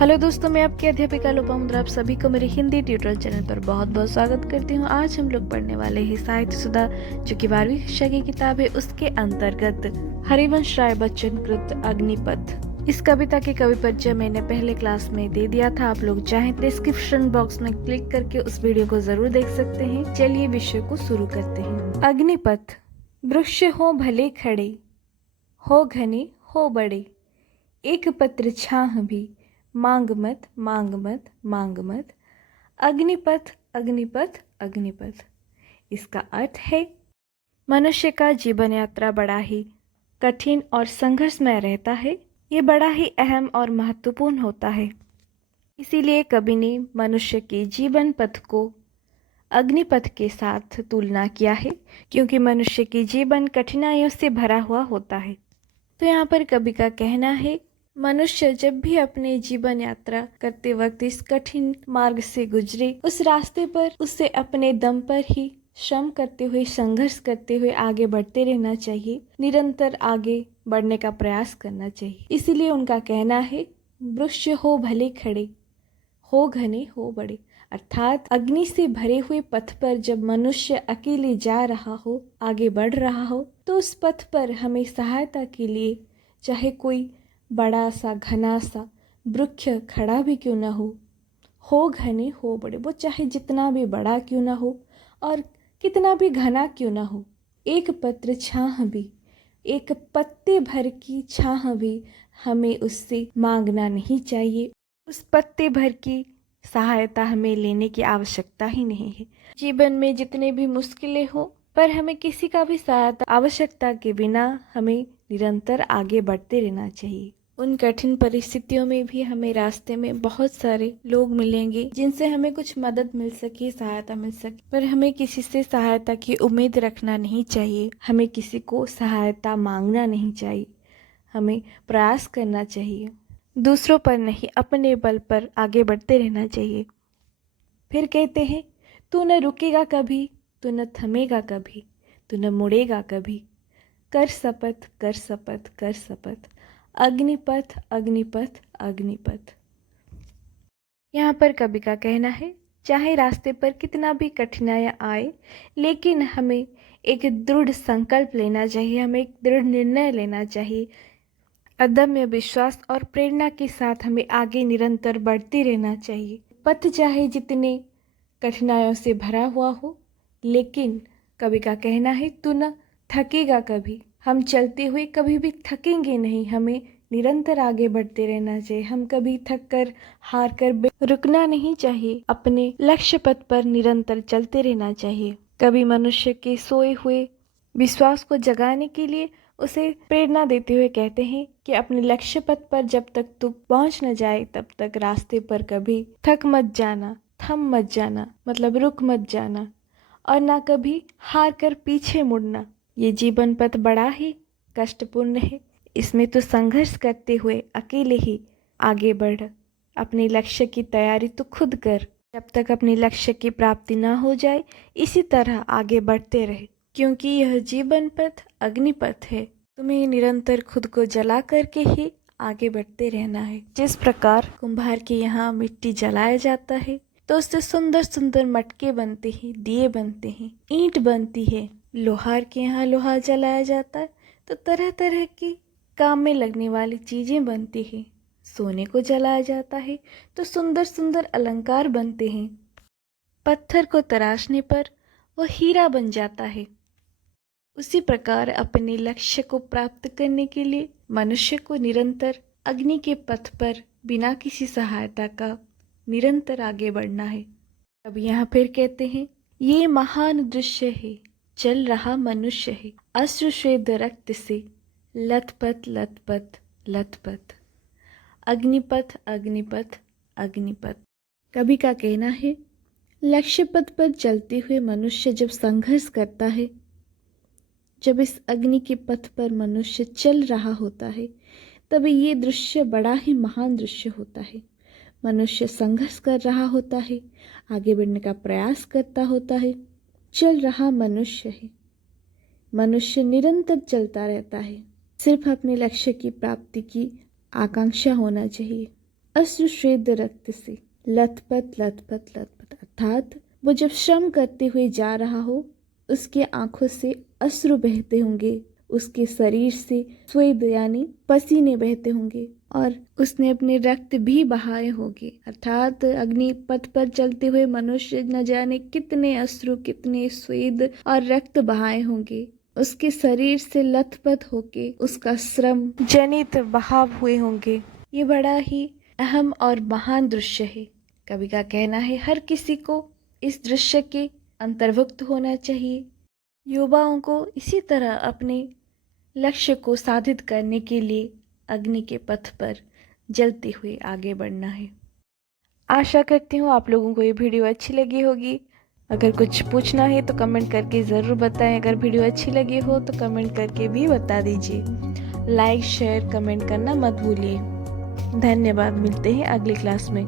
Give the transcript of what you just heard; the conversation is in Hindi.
हेलो दोस्तों, मैं आपकी अध्यापिका लोपामुद्रा आप सभी को मेरे हिंदी ट्यूटोरियल चैनल पर बहुत बहुत स्वागत करती हूँ। आज हम लोग पढ़ने वाले हैं साहित्य सुधा, जो कि 12वीं कक्षा की किताब है। उसके अंतर्गत हरिवंश राय बच्चन कृत अग्निपथ। इस कविता के कवि परिचय मैंने पहले क्लास में दे दिया था। आप लोग चाहें डिस्क्रिप्शन बॉक्स में क्लिक करके उस वीडियो को जरूर देख सकते हैं। चलिए विषय को शुरू करते हैं। अग्निपथ। वृक्ष हो भले खड़े, हो घने हो बड़े, एक पत्र छाह भी, मांग मत मांग मत मांग मत। अग्निपथ अग्निपथ अग्निपथ। इसका अर्थ है मनुष्य का जीवन यात्रा बड़ा ही कठिन और संघर्षमय रहता है। ये बड़ा ही अहम और महत्वपूर्ण होता है। इसीलिए कवि ने मनुष्य के जीवन पथ को अग्निपथ के साथ तुलना किया है, क्योंकि मनुष्य के जीवन कठिनाइयों से भरा हुआ होता है। तो यहाँ पर कवि का कहना है, मनुष्य जब भी अपने जीवन यात्रा करते वक्त इस कठिन मार्ग से गुजरे, उस रास्ते पर उसे अपने दम पर ही श्रम करते हुए, संघर्ष करते हुए आगे बढ़ते रहना चाहिए। निरंतर आगे बढ़ने का प्रयास करना चाहिए। इसीलिए उनका कहना है, वृक्ष हो भले खड़े, हो घने हो बड़े। अर्थात अग्नि से भरे हुए पथ पर जब मनुष्य अकेले जा रहा हो, आगे बढ़ रहा हो, तो उस पथ पर हमें सहायता के लिए चाहे कोई बड़ा सा घना सा वृक्ष खड़ा भी क्यों ना हो घने हो बड़े, वो चाहे जितना भी बड़ा क्यों ना हो और कितना भी घना क्यों ना हो, एक पत्र छाह भी, एक पत्ते भर की छाह भी हमें उससे मांगना नहीं चाहिए। उस पत्ते भर की सहायता हमें लेने की आवश्यकता ही नहीं है। जीवन में जितने भी मुश्किलें हो, पर हमें किसी का भी सहायता आवश्यकता के बिना हमें निरंतर आगे बढ़ते रहना चाहिए। उन कठिन परिस्थितियों में भी हमें रास्ते में बहुत सारे लोग मिलेंगे जिनसे हमें कुछ मदद मिल सके, सहायता मिल सके, पर हमें किसी से सहायता की उम्मीद रखना नहीं चाहिए। हमें किसी को सहायता मांगना नहीं चाहिए। हमें प्रयास करना चाहिए। दूसरों पर नहीं, अपने बल पर आगे बढ़ते रहना चाहिए। फिर कहते हैं, तू न रुकेगा कभी, तू न थमेगा कभी, तू न मुड़ेगा कभी, कर शपथ कर शपथ कर शपथ। अग्निपथ अग्निपथ अग्निपथ। यहाँ पर कवि का कहना है, चाहे रास्ते पर कितना भी कठिनाइयाँ आए, लेकिन हमें एक दृढ़ संकल्प लेना चाहिए। हमें एक दृढ़ निर्णय लेना चाहिए। अदम्य विश्वास और प्रेरणा के साथ हमें आगे निरंतर बढ़ते रहना चाहिए। पथ चाहे जितने कठिनाइयों से भरा हुआ हो, लेकिन कवि का कहना है, तू न थकेगा कभी। हम चलते हुए कभी भी थकेंगे नहीं। हमें निरंतर आगे बढ़ते रहना चाहिए। हम कभी थक कर, हार कर रुकना नहीं चाहिए। अपने लक्ष्य पथ पर निरंतर चलते रहना चाहिए। कवि मनुष्य के सोए हुए विश्वास को जगाने के लिए उसे प्रेरणा देते हुए कहते हैं कि अपने लक्ष्य पथ पर जब तक तू पहुंच न जाए, तब तक रास्ते पर कभी थक मत जाना, थम मत जाना, मतलब रुक मत जाना, और ना कभी हार कर पीछे मुड़ना। ये जीवन पथ बड़ा ही कष्टपूर्ण है। इसमें तो संघर्ष करते हुए अकेले ही आगे बढ़। अपने लक्ष्य की तैयारी तो खुद कर। जब तक अपने लक्ष्य की प्राप्ति ना हो जाए, इसी तरह आगे बढ़ते रहे, क्योंकि यह जीवन पथ अग्निपथ है। तुम्हें निरंतर खुद को जला करके ही आगे बढ़ते रहना है। जिस प्रकार कुम्हार के यहाँ मिट्टी जलाया जाता है तो उससे सुंदर सुंदर मटके बनते हैं, दिए बनते हैं, ईंट बनती है। लोहार के यहाँ लोहा जलाया जाता है तो तरह तरह की काम में लगने वाली चीजें बनती हैं। सोने को जलाया जाता है तो सुंदर सुंदर अलंकार बनते हैं। पत्थर को तराशने पर वो हीरा बन जाता है। उसी प्रकार अपने लक्ष्य को प्राप्त करने के लिए मनुष्य को निरंतर अग्नि के पथ पर बिना किसी सहायता का निरंतर आगे बढ़ना है। अब यहाँ फिर कहते हैं, ये महान दृश्य है, चल रहा मनुष्य है, अश्रु श्वेत रक्त से लथपथ लथपथ लथपथ। अग्निपथ अग्निपथ अग्निपथ। कवि का कहना है, लक्ष्य पथ पर चलते हुए मनुष्य जब संघर्ष करता है, जब इस अग्नि के पथ पर मनुष्य चल रहा होता है, तब ये दृश्य बड़ा ही महान दृश्य होता है। मनुष्य संघर्ष कर रहा होता है, आगे बढ़ने का प्रयास करता होता है, चल रहा मनुष्य है। मनुष्य निरंतर चलता रहता है। सिर्फ अपने लक्ष्य की प्राप्ति की आकांक्षा होना चाहिए। अश्रु श्वेत रक्त से लथपथ लथपथ लथपथ, अर्थात वो जब श्रम करते हुए जा रहा हो, उसके आंखों से अश्रु बहते होंगे, उसके शरीर से स्वेद यानी पसीने बहते होंगे और उसने अपने रक्त भी बहाए होंगे। अर्थात अग्नि पथ पर चलते हुए मनुष्य न जाने कितने अश्रु, कितने स्वेद और रक्त बहाए होंगे। उसके शरीर से लथपथ होके उसका श्रम जनित बहाव हुए होंगे। ये बड़ा ही अहम और महान दृश्य है। कवि का कहना है हर किसी को इस दृश्य के अंतर्भुक्त होना चाहिए। युवाओं को इसी तरह अपने लक्ष्य को साधित करने के लिए अग्नि के पथ पर जलते हुए आगे बढ़ना है। आशा करती हूँ आप लोगों को ये वीडियो अच्छी लगी होगी। अगर कुछ पूछना है तो कमेंट करके ज़रूर बताएं। अगर वीडियो अच्छी लगी हो तो कमेंट करके भी बता दीजिए। लाइक शेयर कमेंट करना मत भूलिए। धन्यवाद। मिलते हैं अगली क्लास में।